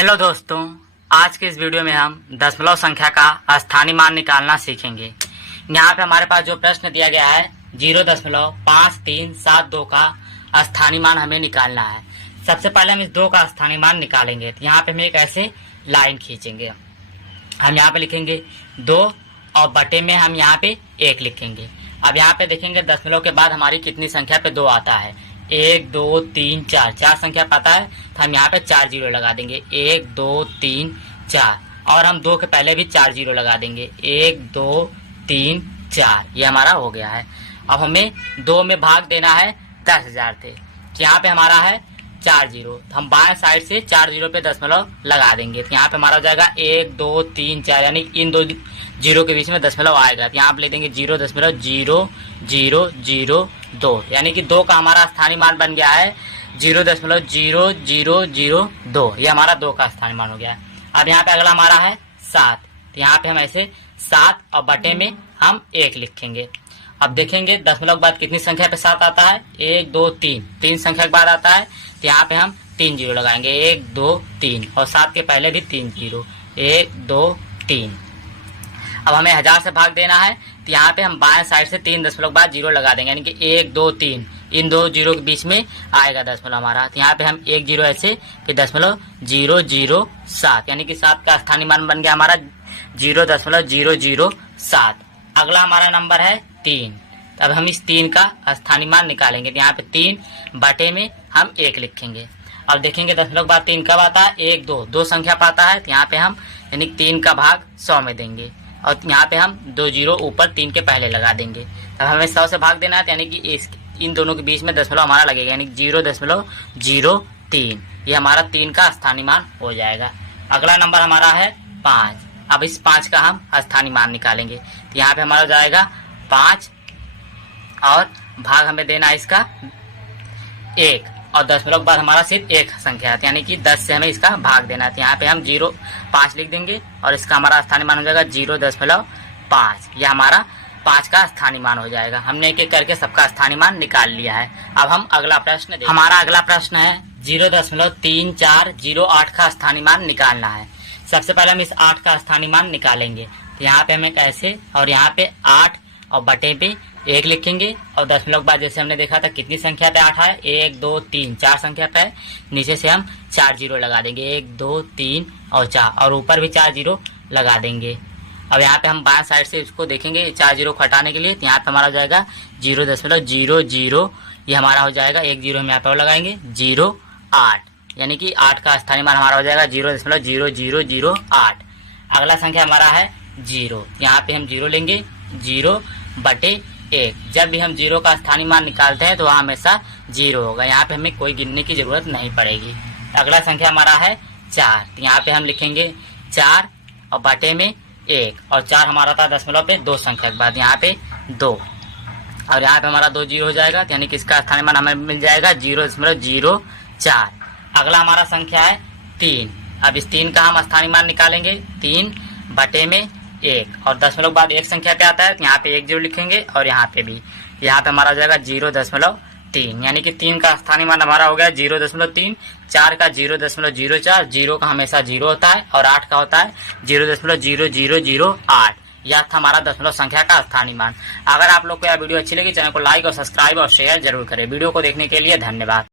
Hello दोस्तों, आज के इस वीडियो में हम दशमलव संख्या का स्थानीय मान निकालना सीखेंगे। यहाँ पे हमारे पास जो प्रश्न दिया गया है 0.5372 का स्थानीय मान हमें निकालना है। सबसे पहले हम इस 2 का स्थानीय मान निकालेंगे। तो यहाँ पे हम एक ऐसे लाइन खींचेंगे। हम यहाँ पे लिखेंगे 2 और बटे में हम यहाँ पे 1 लिखेंगे। अब यहाँ पे देखेंगे दशमलव के बाद हमारी कितनी संख्या पे 2 आता है। 1 2 3 4 4 संख्या पाता है तो हम यहाँ पे 4 जीरो लगा देंगे। 1 2 3 4 और हम 2 के पहले भी 4 जीरो लगा देंगे। 1 2 3 4 ये हमारा हो गया है। अब हमें 2 में भाग देना है 10,000 थे। यहाँ पे हमारा है 4 जीरो, तो हम बाएं साइड से 4 जीरो पे दशमलव लगा देंगे। तो यहाँ पे हमारा हो जाएगा 1 2 3 4 यानी इन 2 जीरो के बीच में दशमलव आएगा। तो यहाँ पे ले देंगे 0.0002 यानी कि 2 का हमारा स्थानीय मान बन गया है 0.0002। ये हमारा 2 का स्थानीय मान हो गया है। अब यहाँ पे अगला हमारा है 7। तो यहाँ पे हम ऐसे 7 और बटे में हम 1 लिखेंगे। अब देखेंगे दशमलव के बाद कितनी संख्या पे 7 आता है। 1 2 3 3 संख्या के बाद आता है। तो यहाँ पे हम 3 जीरो लगाएंगे। 1 2 3 और 7 के पहले भी 3 जीरो। 1 2 3। अब हमें 1000 से भाग देना है। तो यहाँ पे हम बाएं साइड से 3 दशमलव के बाद जीरो लगा देंगे यानी कि 1 2 3 इन 2 जीरो के बीच में आएगा दशमलव हमारा। तो यहाँ पे हम 1 जीरो ऐसे फिर दशमलव 007 यानी कि 7 का स्थानीय मान बन गया हमारा 0.007। अगला हमारा नंबर है 3। अब हम इस 3 का स्थानीय मान निकालेंगे। तो यहाँ पे 3 बटे में हम 1 लिखेंगे। अब देखेंगे दशमलव के बाद 3 कब आता है। 1 2 संख्या पाता है। तो यहाँ पे हम यानी 3 का भाग 100 में देंगे और यहाँ पे हम 2 जीरो ऊपर 3 के पहले लगा देंगे। अब हमें 100 से भाग देना है यानी कि इन दोनों के बीच में दशमलव हमारा लगेगा यानी 0.03। ये हमारा 3 का स्थानीय मान हो जाएगा। अगला नंबर हमारा है 5। अब इस 5 का हम स्थानीय मान निकालेंगे। तो यहाँ पे हमारा जाएगा 5 और भाग हमें देना है इसका 1 और दशमलव के बाद हमारा सिर्फ 1 संख्या है यानी कि 10 से हमें इसका भाग देना है। तो यहाँ पे हम 0.5 लिख देंगे और इसका हमारा स्थानीय मान हो जाएगा 0.5। यह हमारा 5 का स्थानीय मान हो जाएगा। हमने एक एक करके सबका स्थानीय मान निकाल लिया है। अब हम अगला प्रश्न देखें। हमारा अगला प्रश्न है 0.3408 का स्थानीय मान निकालना है। सबसे पहले हम इस 8 का स्थानीय मान निकालेंगे। तो यहाँ पे हमें कैसे और यहाँ पे 8 और बटे पे 1 लिखेंगे और दशमलव के बाद जैसे हमने देखा था कितनी संख्या पे 8 है। 1 2 3 4 संख्या पे है। नीचे से हम 4 जीरो लगा देंगे। 1 2 3 और 4 और ऊपर भी 4 जीरो लगा देंगे। अब यहाँ पे हम बाएं साइड से इसको देखेंगे 4 जीरो को हटाने के लिए। तो यहाँ पे हमारा हो जाएगा 0.00 ये हमारा हो जाएगा। 1 जीरो हम यहाँ पे लगाएंगे 0.8 यानी कि 8 का स्थानीय मान हमारा हो जाएगा 0.0008। अगला संख्या हमारा है 0। यहाँ पे हम 0 लेंगे 0 बटे 1। जब भी हम 0 का स्थानीय मान निकालते हैं तो वहाँ हमेशा 0 होगा। यहाँ पे हमें कोई गिनने की जरूरत नहीं पड़ेगी। अगला संख्या हमारा है 4। तो यहाँ पे हम लिखेंगे 4 और बटे में 1 और 4 हमारा था दशमलव पे 2 संख्या के बाद यहाँ पे 2 और यहाँ पे हमारा 2 जीरो हो जाएगा यानी कि इसका स्थानीय मान हमें मिल जाएगा 0.04। अगला हमारा संख्या है 3। अब इस 3 का हम स्थानीय मान निकालेंगे। 3 बटे में 1 और दशमलव के बाद 1 संख्या पे आता है। तो यहाँ पे 1 जीरो लिखेंगे और यहाँ पे भी यहाँ पे हमारा हो जाएगा 0.3 यानी कि 3 का स्थानीय मान हमारा हो गया 0.3। 4 का 0.04 0 का हमेशा 0 होता है और 8 का होता है 0.0008। यह था हमारा दशमलव संख्या का स्थानीय मान। अगर आप लोग को यह वीडियो अच्छी लगी चैनल को लाइक और सब्सक्राइब और शेयर जरूर करें। वीडियो को देखने के लिए धन्यवाद।